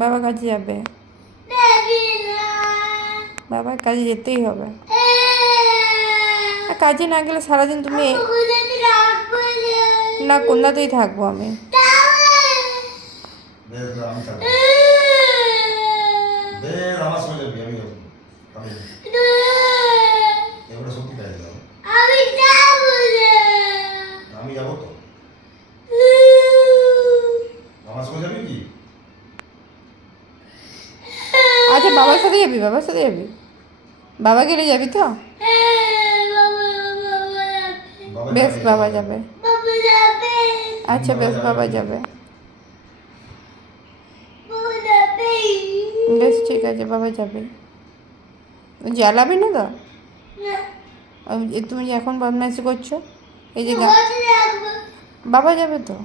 বাবা কাজে যাবে, বাবার কাজে যেতেই হবে। কাজে না গেলে সারাদিন তুমি না কোনটাতেই থাকবো আমি। আচ্ছা বাবার সাথে যাবি, বাবার সাথে যাবি, বাবা গেলে যাবি তো? বেশ বাবা যাবে। আচ্ছা বেশ বাবা যাবে। বেশ ঠিক আছে বাবা যাবে। জ্বালাবি না তো? তুমি এখন বদমাইশি করছো, এই যে বাবা যাবে তো।